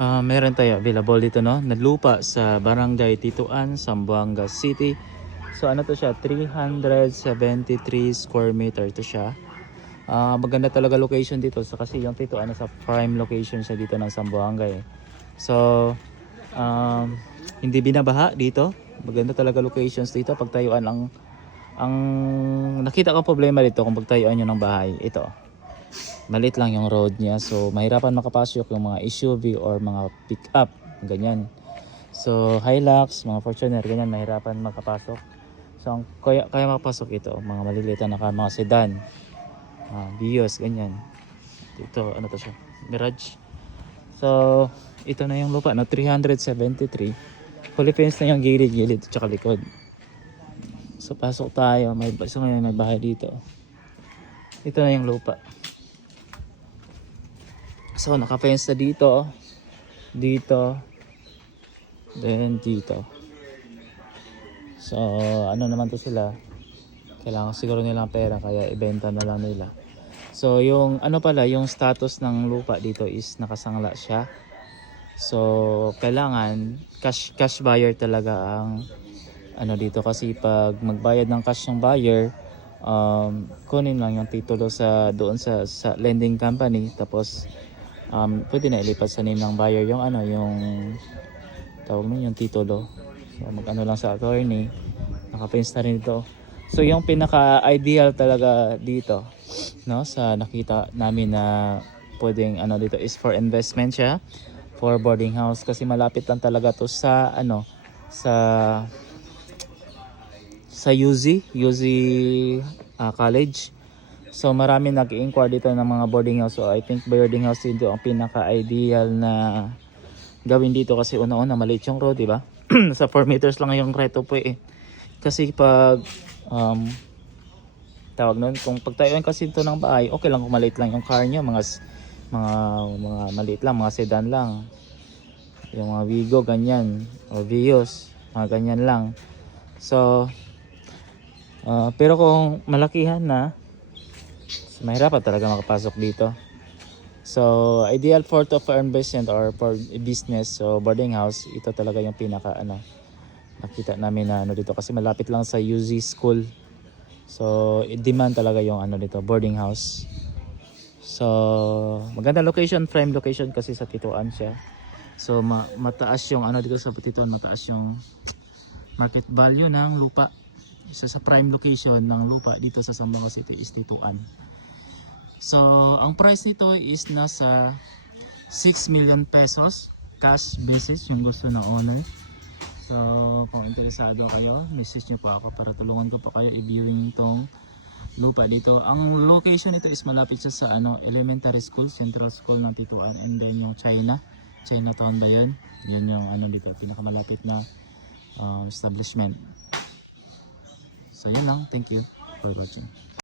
Meron tayo available dito, no, na lupa sa Barangay Tituan, Zamboanga City. So ano to siya, 373 square meter to siya. Maganda talaga location dito kasi yung Tituan sa prime location siya dito ng Zamboanga eh. So hindi binabaha dito. Maganda talaga locations dito. Pagtayuan ang nakita ko problema dito kung pagtayuan nyo ng bahay, ito maliit lang yung road niya, so mahirapan makapasok yung mga SUV or mga pick up ganyan. So Hilux, mga Fortuner ganyan, mahirapan makapasok. So kaya makapasok ito mga maliliit na mga sedan, Vios ganyan. Ito ano to siya, Mirage. So ito na yung lupa, no, 373. Fully fenced na yung gilid-gilid at likod. So pasok tayo, may bahay dito. Ito na yung lupa. So naka-fence na dito, dito, then dito. So ano naman to sila, kailangan siguro nilang pera kaya ibenta na lang nila. So yung ano pala, yung status ng lupa dito is nakasangla siya. So kailangan cash buyer talaga ang ano dito, kasi pag magbayad ng cash ng buyer, kunin lang yung titulo sa doon sa lending company, tapos pwede na ilipat sa name ng buyer yung ano, yung tawag mo yung titulo. So mag-ano lang sa attorney, naka-fence na rin ito. So yung pinaka-ideal talaga dito, no, sa nakita namin na pwedeng ano dito is for investment siya, for boarding house, kasi malapit lang talaga to sa ano, sa UZ College. So marami nag-inquire dito ng mga boarding house. So I think boarding house dito ang pinaka-ideal na gawin dito, kasi una-una maliit yung road, di ba? Sa 4 meters lang yung right of way eh. Kasi pag tawag nun, kung pagtayuan kasi ito ng bahay, okay lang kung maliit lang yung car niya, mga maliit lang, mga sedan lang. Yung mga Vigo ganyan, o Vios, mga ganyan lang. So pero kung malakihan na, mahirapan talaga makapasok dito. So ideal for investment or for business, so boarding house, ito talaga yung pinaka ano, nakita namin na ano dito, kasi malapit lang sa UZ school. So demand talaga yung ano dito, boarding house. So maganda location, prime location kasi sa Tituan siya. So mataas yung ano dito sa Tituan, mataas yung market value ng lupa. Isa sa prime location ng lupa dito sa Zamboanga City is Tituan. So ang price nito is nasa 6 million pesos cash basis yung gusto ng owner. So kung interesado kayo, message nyo po ako para tulungan ko po kayo i-viewing itong lupa dito. Ang location nito is malapit siya sa ano, elementary school, central school ng Tituan, and then yung Chinatown ba yun? Yan yung ano dito, pinakamalapit na establishment. So yan lang, thank you for watching.